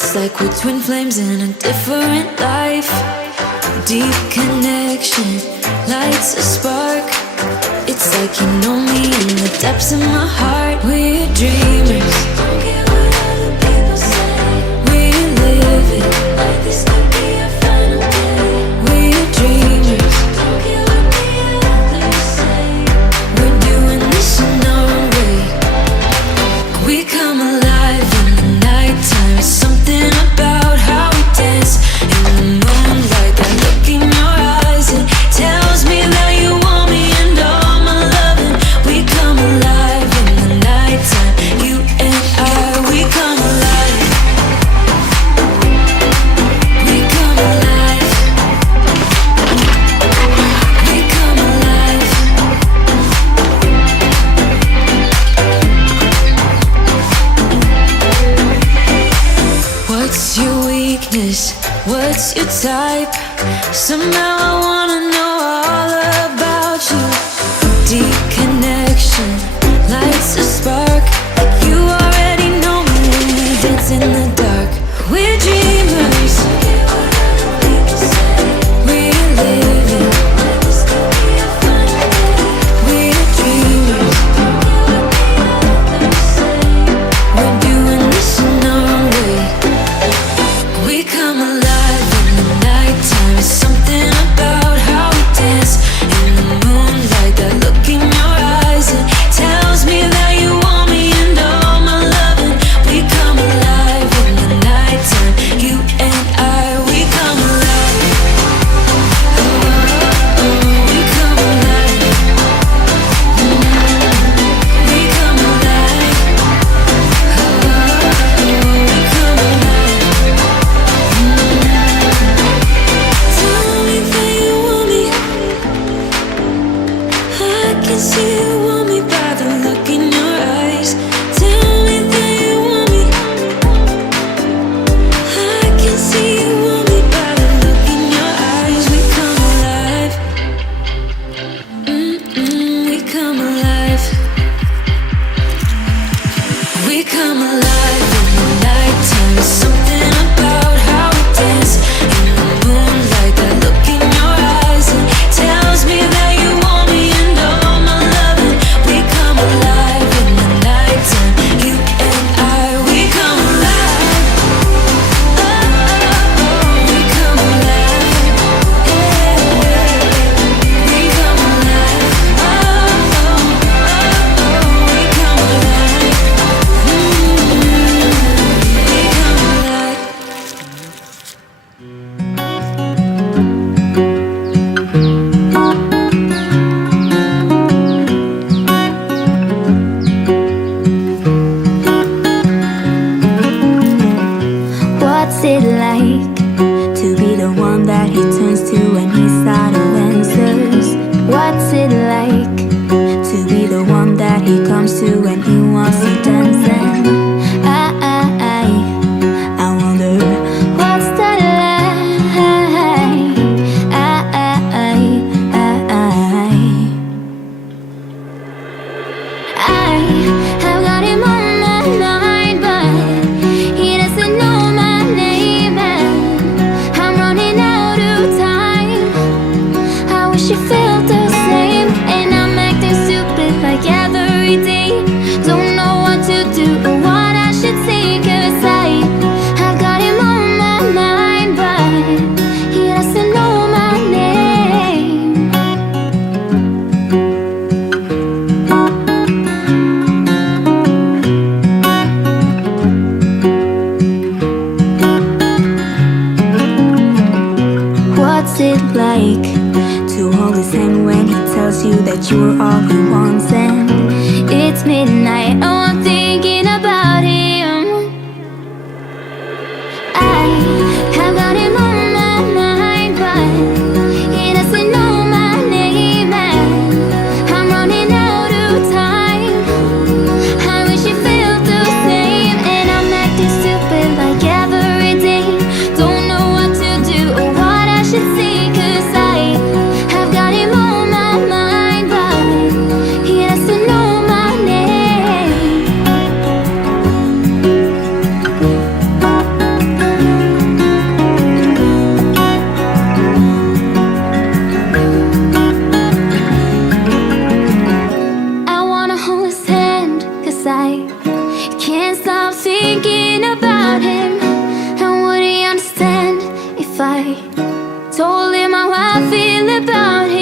It's like we're twin flames in a different life. Deep connection lights a spark. It's like you know me in the depths of my heart. We're dreamers. Don't care what other people say. We live it like this could be our final day. We're dreamers. Don't care what the others say. We're doing this in our own way. We come alive in the nighttime. It's something about how we dance in the moonlight. That look in your eyes, it tells me that you want me and all my loving. We come alive in the nighttime. You and I, we come alive. We come alive. We come alive. What's your weakness? What's your type? Somehow I wanna know all about you. Deep connection lights a spark. You already know me when we dance in the dark. We're dreamers. We're living. We're dreamers. We're doing this in our own way. We come alive in the nighttime. It's something about how we dance in the moonlight. That look in your eyes, it tells me that you want me and all my loving. We come alive in the nighttime. You and I, we come alive. Oh, oh, oh, we come alive. We come alive. Oh, oh, oh, we come alive. Tell me that you want me. I can see you want me by the look in your eyes. Tell me that you want me. I can see you want me by the look in your eyes. We come alive. We come alive. We come alive in the nighttime. There's something about how we dance in the moonlight. That look in your eyes, it tells me that you want me and all my loving. We come alive in the nighttime. You and I, we come alive. Oh, oh, oh, we come alive. Yeah, we come alive. Oh, oh, oh, oh, we come alive. We come alive. What's it like to be the one that he turns to when he's out of answers? What's it like to be the one that he comes to when he wants to dance? And I wonder what's that like? I've got him on my mind, but he doesn't know my name, and I'm running out of time. I wish he felt the same, and I'm acting stupid like every day. Don't know what to do or what I should say, 'cause I've got him on my mind, but he doesn't know my name. What's it like to hold his hand when he tells you that you're all he wants? And it's midnight, oh, I'm thinking about him. I have got him on my mind, but he doesn't know my name, and I'm running out of time. I wish he felt the same, and I'm acting stupid like every day. Don't know what to do or what I should say, 'cause I've got him on my mind, but he doesn't know my name. I feel about him.